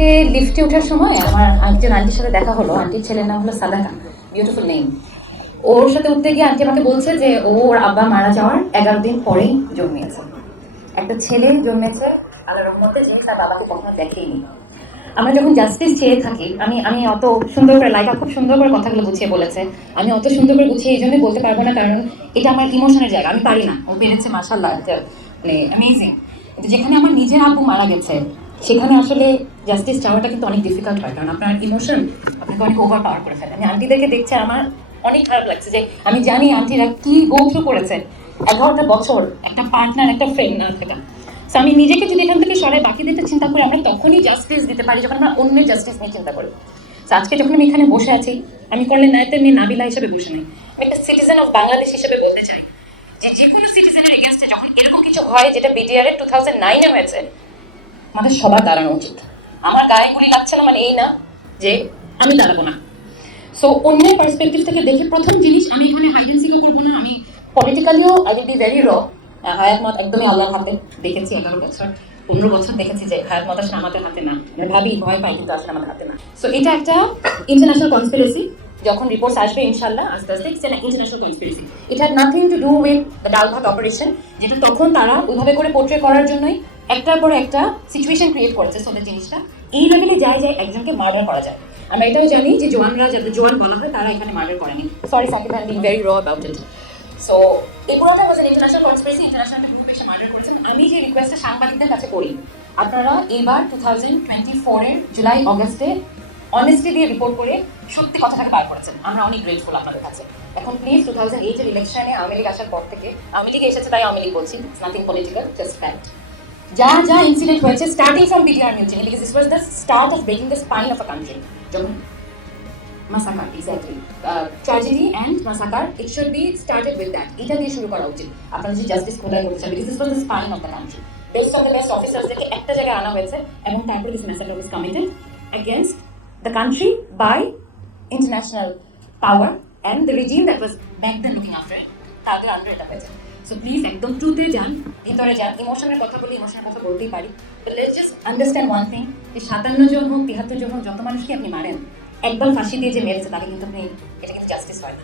আজকে লিফটে ওঠার সময় আমার একজন আন্টির সাথে দেখা হলো। আন্টির ছেলের নাম হলো সাদাকা, বিউটিফুল নেম। ওর সাথে উঠতে গিয়ে আন্টি আমাকে বলছে যে ওর আব্বা মারা যাওয়ার 11 দিন পরেই জন্মেছে, একটা ছেলে জন্মেছে আল্লাহর রহমতে, যে তার বাবাকে কখনো দেখেইনি। আমরা যখন জাস্টিস চেয়ে থাকি, আমি আমি অত সুন্দর করে, লাইকা খুব সুন্দর করে কথাগুলো গুছিয়ে বলেছে, আমি অত সুন্দর করে গুছিয়ে এই জন্যই বলতে পারবো না, কারণ এটা আমার ইমোশনের জায়গা, আমি পারি না। ও পেরেছে মাশাআল্লাহ, মানে অ্যামেজিং। কিন্তু যেখানে আমার নিজের আব্বু মারা গেছে, সেখানে আসলে জাস্টিস চাওয়াটা কিন্তু অনেক ডিফিকাল্ট হয়, কারণ আপনার ইমোশন আপনাকে অনেক ওভার পাওয়ার করে ফেলে। আমি আন্টিদেরকে দেখছি, আমার অনেক খারাপ লাগছে যে আমি জানি আন্টিরা কি গো থ্রু করেছে 11টা বছর একটা পার্টনার, একটা ফ্রেন্ড না থাকা। সো আমি নিজেকে যদি এখান থেকে সরাই বাকিদেরকে চিন্তা করি, আমরা তখনই জাস্টিস দিতে পারি যখন আমরা অন্যের জাস্টিস নিয়ে চিন্তা করি। সো আজকে যখন আমি এখানে বসে আছি, আমি করলে নায়তের মেয়ে নাবিলা হিসেবে বসে নেই, আমি একটা সিটিজেন অফ বাংলাদেশ হিসেবে বলতে চাই যে যে কোনো সিটিজেনের এগেনস্টে যখন এরকম কিছু হয়, যেটা বিডিআর এর 2009-এ হয়েছে, আমাদের সবার দাঁড়ানো উচিত। আমার গায়ে গুলি লাগছে না মানে এই না যে আমি দাঁড়াবো না। সো অন্যের পার্সপেক্টিভ থেকে দেখে প্রথম জিনিস, আমি এখানে হাইড এন্ড সিকও করবো না, আমি পলিটিক্যালিও আই উইল বি ভেরি র। হায়াত মত একদমই আল্লাহর হাতে। দেখেছি 11 বছর 15 বছর দেখেছি যে হায়াত মত আসলে আমাদের হাতে না, মানে ভাবি ভয় পাই, কিন্তু আসলে আমাদের হাতে না। সো এটা একটা ইন্টারন্যাশনাল কনস্পিরেসি। যখন রিপোর্টস আসবে ইনশাল্লাহ আস্তে আস্তে, it's an international conspiracy. It had nothing to do with the ডাল ভাত অপারেশন, যেটা তখন তারা ওইভাবে করে পোর্ট্রে করার জন্যই একটার পর একটা সিচুয়েশন ক্রিয়েট করেছে। সো জিনিসটা এই লেভেলে যায় যায় একজনকে মার্ডার করা যায়। আমরা এটাও জানি যে জোয়ানরা, যাদের জোয়ান বলা হয়, তারা এখানে মার্ডার করেনি। Sorry Sakib, I am being very raw about it. So এই পুরোটা was an international conspiracy, international group এসে মার্ডার করেছেন। আমি যে রিকোয়েস্টটা সাংবাদিকদের কাছে করি, আপনারা এবার 2024-এর জুলাই অগস্টে অনেস্টি দিয়ে রিপোর্ট করে সত্যি কথাটাকে বার করেছেন, আমরা অনেক গ্রেটফুল আপনাদের কাছে। এখন প্লিজ 2008-এর ইলেকশনে আওয়ামী লীগ আসার পর থেকে, আওয়ামী লীগ এসেছে তাই আওয়ামী লীগ বলছি, নাথিং পলিটিক্যাল, জাস্ট ফ্যাক্ট, যা যা ইনসিডেন্ট হয়েছে starting from BDR mutiny, because this was the start of breaking the spine of a country. যখন massacre, exactly, tragedy and massacre, it should be started with that. এটা দিয়ে শুরু করা উচিত আপনারা যে জাস্টিস খোদাই করতে চান, because this was the spine of the country. Based on the best officers দেখে একটা জায়গায় আনা হয়েছে, এবং তারপরে this massacre was committed against the country by international power and the regime that was back then looking after it, তাদের under এটা হয়েছে। সো প্লিজ একদম ট্রুথে যান, ভিতরে যান। ইমোশনের কথা বলি, ইমোশনের কথা বলতেই পারি, but let's just understand one thing, যে 57 জন হোক 73 জন হোক, যত মানুষকে আপনি মারেন, একবার ফাঁসি দিয়ে যে মেরেছে তাকে কিন্তু আপনি, এটা কিন্তু জাস্টিস হয় না।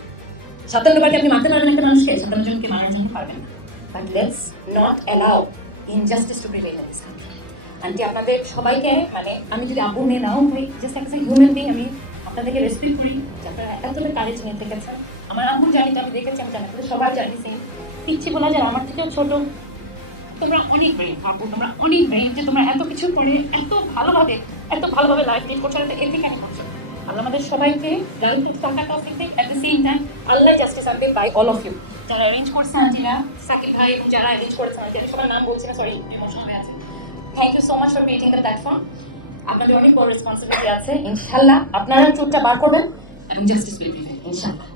57 বারকে আপনি মারতে পারবেন একটা মানুষকে, 57 জনকে মারার জন্য পারবেন না। But let's not allow injustice to prevail in this country. Aunty আপনাদের সবাইকে, মানে আমি যদি আব্বু মেয়ে নাও হই, জাস্ট একটা হিউম্যান বিং, আমি আপনাদেরকে রেসপেক্ট করি যে আপনারা এতটা কারেজ নিয়ে থেকেছেন। আমার আম্মু জানি, তো আমি দেখেছি, আমি জানি, সবাই জানি, সেই পিচ্ছি বলা যায় আমার থেকেও ছোট, তোমরা অনেক ব্রেন আপু, তোমরা অনেক ব্রেন, যে তোমরা এত কিছু করে এত ভালোভাবে লাইফ লিড করছো, এতে কেন করছো? আল্লাহ আমাদের সবাইকে at the same time Allah justice আনবে বাই অল অফ ইউ, যারা অ্যারেঞ্জ করছে আন্টিরা, সাকিব ভাই, এবং যারা অ্যারেঞ্জ করেছে আন্টিরা, সবার নাম বলছি না, সরি ইমোশনাল হয়ে আছে। Thank you so much for creating the platform. আপনাদের অনেক বড় রেসপন্সিবিলিটি আছে, ইনশাল্লাহ আপনারা চোখটা বার করবেন এবং জাস্টিস উইল প্রিভেইল ইনশাল্লাহ।